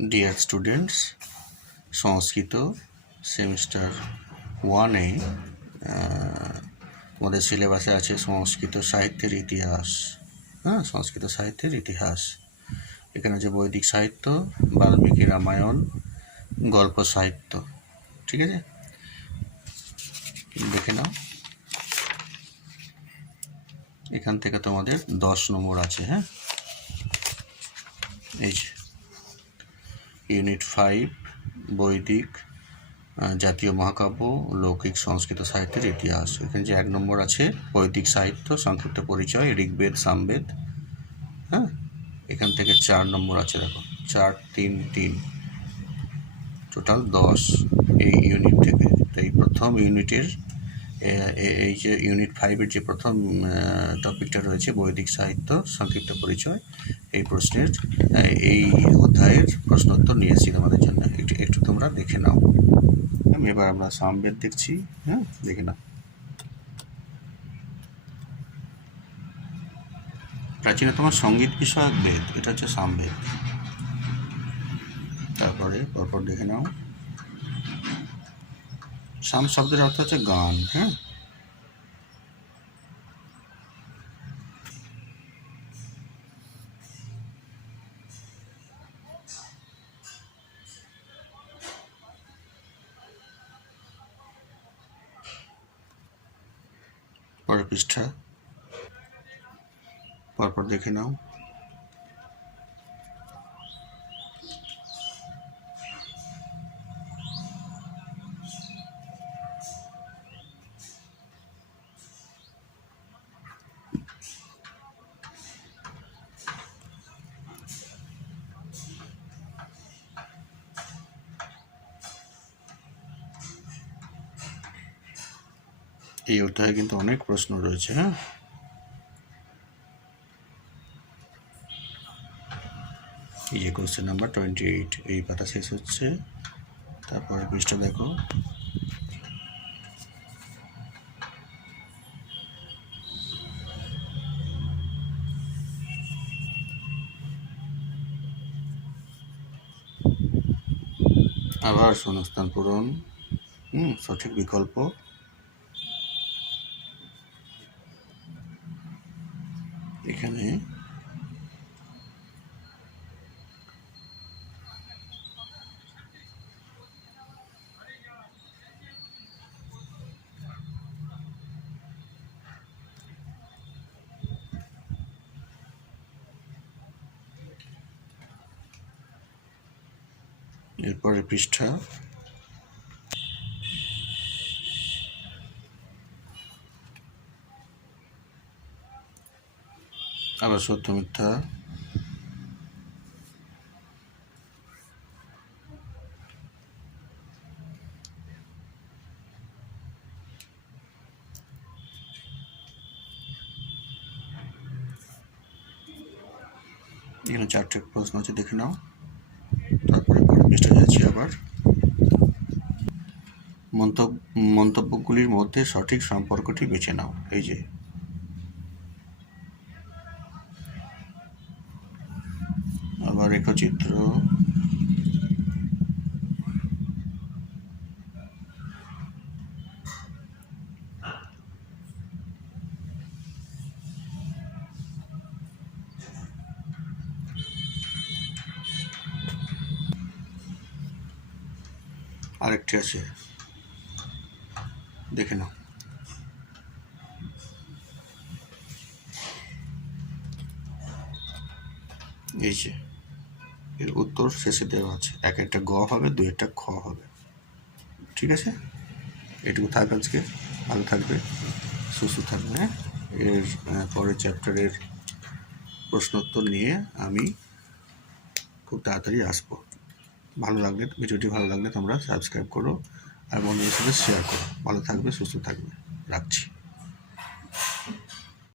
Dear students সংস্কৃত semester ওয়ানে তোমাদের সিলেবাসে আছে সংস্কৃত সাহিত্যের ইতিহাস। হ্যাঁ সংস্কৃত সাহিত্যের ইতিহাস। এখানে আছে বৈদিক সাহিত্য, বাল্মীকি রামায়ণ, গল্প সাহিত্য। ঠিক আছে? দেখে নাও। এখান থেকে তোমাদের দশ নম্বর আছে হ্যাঁ? এই যে। ইউনিট ফাইভ, বৈদিক জাতীয় মহাকাব্য, লৌকিক সংস্কৃত সাহিত্যের ইতিহাস। এখানে যে এক নম্বর আছে, বৈদিক সাহিত্য, সংক্ষিপ্ত পরিচয়, ঋগ্বেদ, সামবেদ হ্যাঁ? এখান থেকে চার নম্বর আছে, দেখো। চার, তিন তিন। টোটাল দশ এই ইউনিট থেকে। এই প্রথম ইউনিটের এই যে ইউনিট ফাইভের যে প্রথম টপিকটা রয়েছে, বৈদিক সাহিত্য, সংক্ষিপ্ত পরিচয়, এই প্রশ্নের এই অধ্যায়ের প্রশ্নোত্তর নিয়েছি তোমাদের জন্য। একটু একটু তোমরা দেখে নাও। এবার আমরা সামবেদ দেখছি হ্যাঁ? দেখে নাও। প্রাচীনতম সংগীত বিষয়ক বেদ, এটা হচ্ছে সামবেদ তারপরে, পরপর দেখে নাও। সাম শব্দের অর্থ হচ্ছে গান হ্যাঁ? পরের পৃষ্ঠা পরপর দেখে নাও এই অধ্যায়ে কিন্তু অনেক প্রশ্ন রয়েছে হ্যাঁ? এই যে কোশ্চেন নাম্বার টোয়েন্টি এইট এই পাতা শেষ হচ্ছে। তারপর পৃষ্ঠা দেখো। আবার শূন্যস্থান পূরণ, হুম, সঠিক বিকল্প। এখানে। এরপরে পৃষ্ঠা। আবার সত্য মিথ্যা। এখানে চারটে প্রশ্ন আছে, দেখে নাও। তারপরে পৃষ্ঠা যাচ্ছি আবার। মন্তব্য মন্তব্যগুলির মধ্যে সঠিক সম্পর্কটি বেছে নাও। এই যে আবার রেখাচিত্র। আরেকটি আছে। দেখে নাও। এই যে। এর উত্তর শেষে দেওয়া আছে। এক একটা গ হবে দু একটা খ হবে। ঠিক আছে? এটুকু থাক আজকে। ভালো থাকবে, সুস্থ থাকবে? এর পরের চ্যাপ্টারের প্রশ্নোত্তর নিয়ে আমি খুব তাড়াতাড়ি আসব। ভালো লাগলে, ভিডিওটি ভালো লাগলে তোমরা সাবস্ক্রাইব করো আর বন্ধুদের সাথে শেয়ার করো। ভালো থাকবে, সুস্থ থাকবে। রাখছি।